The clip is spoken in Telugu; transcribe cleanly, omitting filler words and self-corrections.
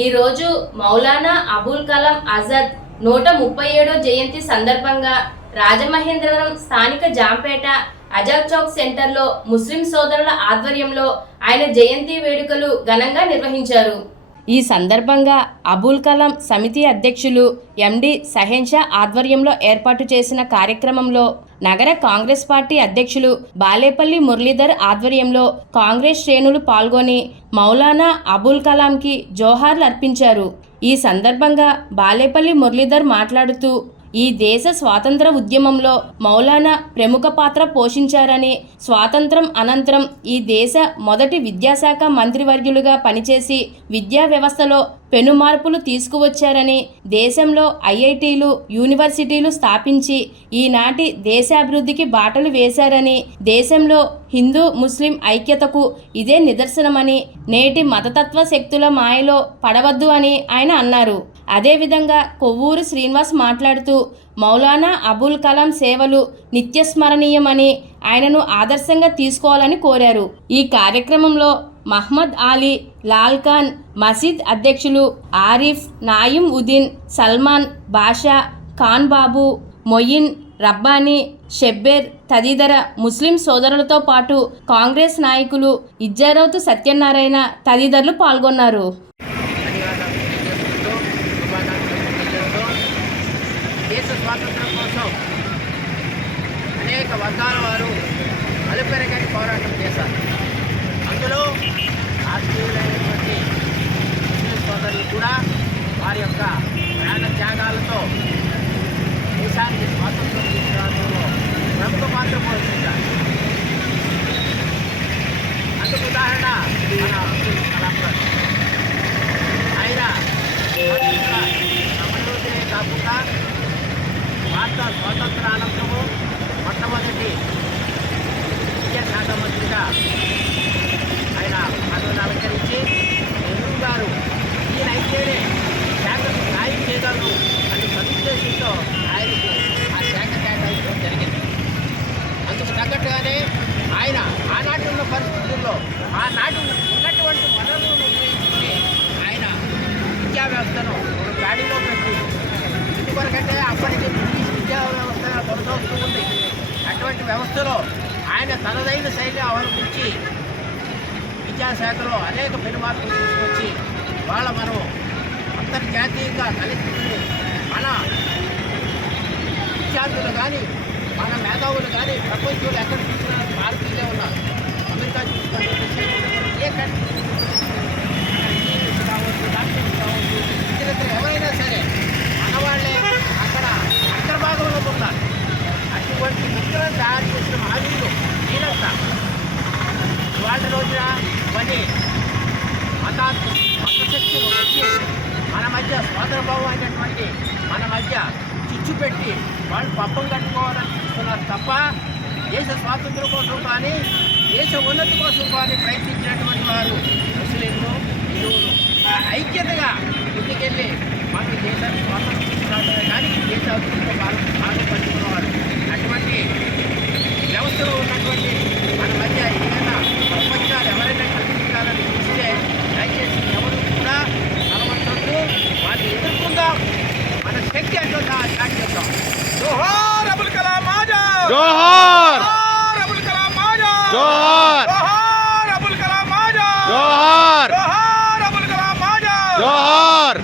ఈరోజు మౌలానా అబుల్ కలాం ఆజాద్ 137వ జయంతి సందర్భంగా రాజమహేంద్రవరం స్థానిక జాంపేట ఆజాద్ చౌక్ సెంటర్లో ముస్లిం సోదరుల ఆధ్వర్యంలో ఆయన జయంతి వేడుకలు ఘనంగా నిర్వహించారు. ఈ సందర్భంగా అబుల్ కలాం సమితి అధ్యక్షులు ఎండి సహెన్షా ఆధ్వర్యంలో ఏర్పాటు చేసిన కార్యక్రమంలో నగర కాంగ్రెస్ పార్టీ అధ్యక్షులు బాలేపల్లి మురళీధర్ ఆధ్వర్యంలో కాంగ్రెస్ శ్రేణులు పాల్గొని మౌలానా అబుల్ కలాంకి జోహార్లు అర్పించారు. ఈ సందర్భంగా బాలేపల్లి మురళీధర్ మాట్లాడుతూ ఈ దేశ స్వాతంత్ర ఉద్యమంలో మౌలానా ప్రముఖ పాత్ర పోషించారని, స్వాతంత్రం అనంతరం ఈ దేశ మొదటి విద్యాశాఖ మంత్రివర్యులుగా పనిచేసి విద్యా వ్యవస్థలో పెను మార్పులు తీసుకువచ్చారని, దేశంలో ఐఐటీలు, యూనివర్సిటీలు స్థాపించి ఈనాటి దేశాభివృద్ధికి బాటలు వేశారని, దేశంలో హిందూ ముస్లిం ఐక్యతకు ఇదే నిదర్శనమని, నేటి మతతత్వ శక్తుల మాయలో పడవద్దు అని ఆయన అన్నారు. అదేవిధంగా కొవ్వూరు శ్రీనివాస్ మాట్లాడుతూ మౌలానా అబుల్ కలాం సేవలు నిత్యస్మరణీయమని, ఆయనను ఆదర్శంగా తీసుకోవాలని కోరారు. ఈ కార్యక్రమంలో మహ్మద్ ఆలీ, లాల్ ఖాన్, మసీద్ అధ్యక్షులు ఆరిఫ్, నాయిం ఉద్దీన్, సల్మాన్, బాషా, ఖాన్ బాబు, మొయిన్, రబ్బానీ, షెబ్బేర్ తదితర ముస్లిం సోదరులతో పాటు కాంగ్రెస్ నాయకులు ఇజ్జారౌతు సత్యనారాయణ తదితరులు పాల్గొన్నారు. దేశ స్వాతంత్రం కోసం అనేక వర్గాల వారు అలుపెరగని పోరాటం చేశారు. అందులో రాజకీయులైనటువంటి ముస్లిం సోదరులు కూడా వారి యొక్క ప్రాణ త్యాగాలతో దేశానికి స్వాతంత్రం తీసుకురావడంలో ప్రముఖ పాత్ర పోషించారు. అందుకు ఉదాహరణ మన అబ్దుల్ కలాం గారు. ఆయన సమయంలోనే కాకుండా భారత స్వాతంత్ర అనంతరము మొట్టమొదటి విద్యాశాఖ మంత్రిగా ఆయన పదవిని అలంకరించి నెహ్రూ గారు ఈయనైతేనే శాఖకు న్యాయం చేయగలరు అని సదుద్దేశంతో ఆయనకు ఆ శాఖ కేటాయించడం జరిగింది. అందుకు తగ్గట్టుగానే ఆయన ఆనాటి ఉన్న పరిస్థితుల్లో ఆనాటి ఉన్నటువంటి వనరులను ఉపయోగించుకుని ఆయన విద్యా వ్యవస్థను ఒక గాడిలో పెట్టి, ఎందుకొరకంటే అప్పటికి బ్రిటిష్ విద్యా వ్యవస్థ కొనసాగుతూ ఉంది. అటువంటి వ్యవస్థలో ఆయన తనదైన శైలి అవలంబించి విద్యాశాఖలో అనేక పెనుమార్పులు తీసుకొచ్చి మనం అంతర్జాతీయంగా తలెత్తుకుని మన విద్యార్థులు కానీ మన మేధావులు కానీ ప్రపంచంలో ఎక్కడ చూసినా భారతీయులే ఉన్నారు. అమెరికా చూసుకుంటే ఏ కంట్రీ కావచ్చు, డాక్టర్స్ కావచ్చు, ఇతరత్ర ఎవరైనా సరే మనవాళ్ళే అక్కడ అగ్రభాగంలో ఉన్నారు. అటువంటి ముఖ్యులను తయారు చేసిన మహనీయులు వీరంతా ఇవాళ రోజున కొన్ని మతశక్తులు వచ్చి మన మధ్య సోదరభావం అనేటువంటి మన మధ్య చిచ్చు పెట్టి వాళ్ళు పప్పం కట్టుకోవాలని చూస్తున్నారు తప్ప దేశ స్వాతంత్రం కోసం కానీ దేశ ఉన్నతి కోసం కానీ ప్రయత్నించినటువంటి వారు ముస్లింలు, హిందువులు ఐక్యతగా ముందుకెళ్ళి మనకి దేశాన్ని స్వాతంత్రం తీసుకురావడమే కానీ దేశ అభివృద్ధిలో భాగపడుతున్నవారు. అటువంటి వ్యవస్థలో ఉన్నటువంటి మన మధ్య ఏదైనా ప్రపంచాలు ఎవరైనా కల్పించాలని చూస్తే దయచేసి ఎవరు కూడా బలవంతు వాటిని ఎదుర్కొందాం. మన శక్తి అంటే స్టార్ట్ చేద్దాం. జోహార్ అబుల్ కలాం ఆజాద్! జోహార్ అబుల్ కలాం ఆజాద్! జోహార్ అబుల్ కలాం ఆజాద్! జోహార్ అబుల్ కలాం ఆజాద్! జోహార్.